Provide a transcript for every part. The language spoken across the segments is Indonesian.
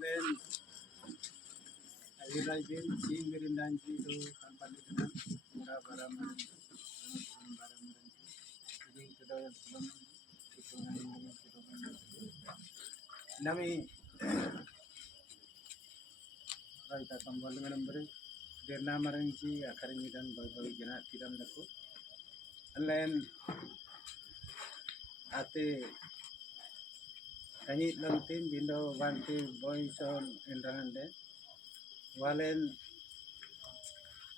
Then I like seeing very nice to company mura baraman jadi kita belum nami raita tambal dengan beri derna maranci akarin dan bayi jana tidak laku lain ate kani lantin bindo wanti boy son enrande walen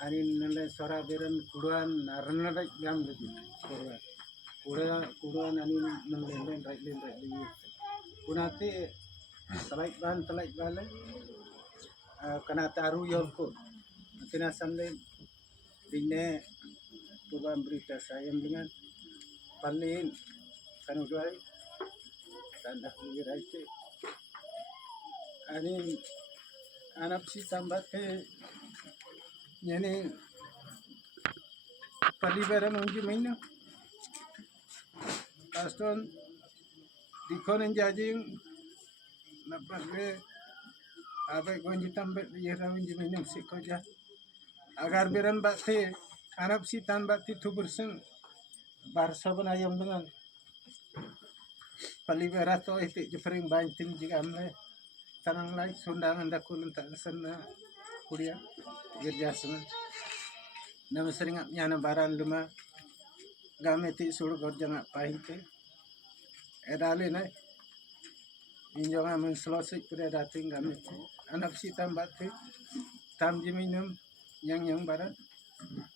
anin nale sora beren kuruan arnada jam lagi kuruan anin nale right kunate talai bale kana taru yolko tina samle dine tuban berita saya dengan palin kanu doi tanda hiraite anin anak si tambate yani paliberan unji maina kaston dikonen jajing napagle abai gonji tambet yera unji maina sikoja agar beran bakte anak si tambati tu berseng barsaban ayam dengan palibera to itu jepring banting jika amle tanang lai sundangan dakul tak sana kuliah kerja sana nama sering nyana baran luma gameti sur kerja ngak pahinte edale nai injonga men selosik pada dating gameti anak si tambati tam jiminum yang baran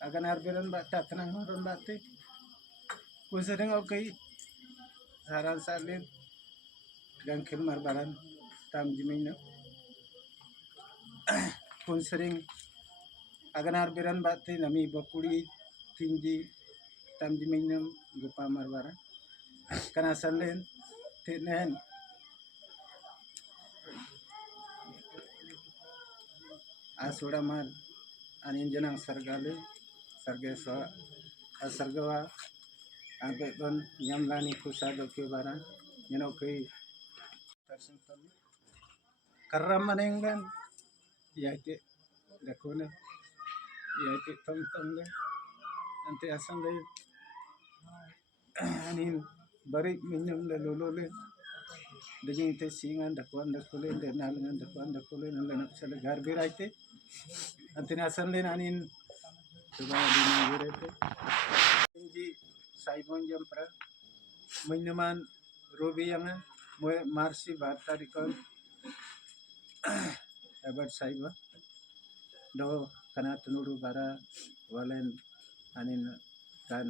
agan arberan bata tenang haron bate kusering okai saran salin gang khilmar baran tam jiminum pun sering aganar beran bate nami bakuri tinggi tam jiminum gupa marbara kana salen tenen asura mar anin jenang sargale sargesa asargawa abe kon nyamlani kusado ke baran nyano ke tersentuh karram manengan yaite dakona yaite tong le nanti asam le anin bari minum le lolole daging te singan dakuan dakule de nalangan dakuan dakule nalangan sala garbe raite nanti asam le anin coba dinagirete inji saibon jampra minuman robi yang marsi barta dikon ebat saiba do kana tunuru bara walen anin kan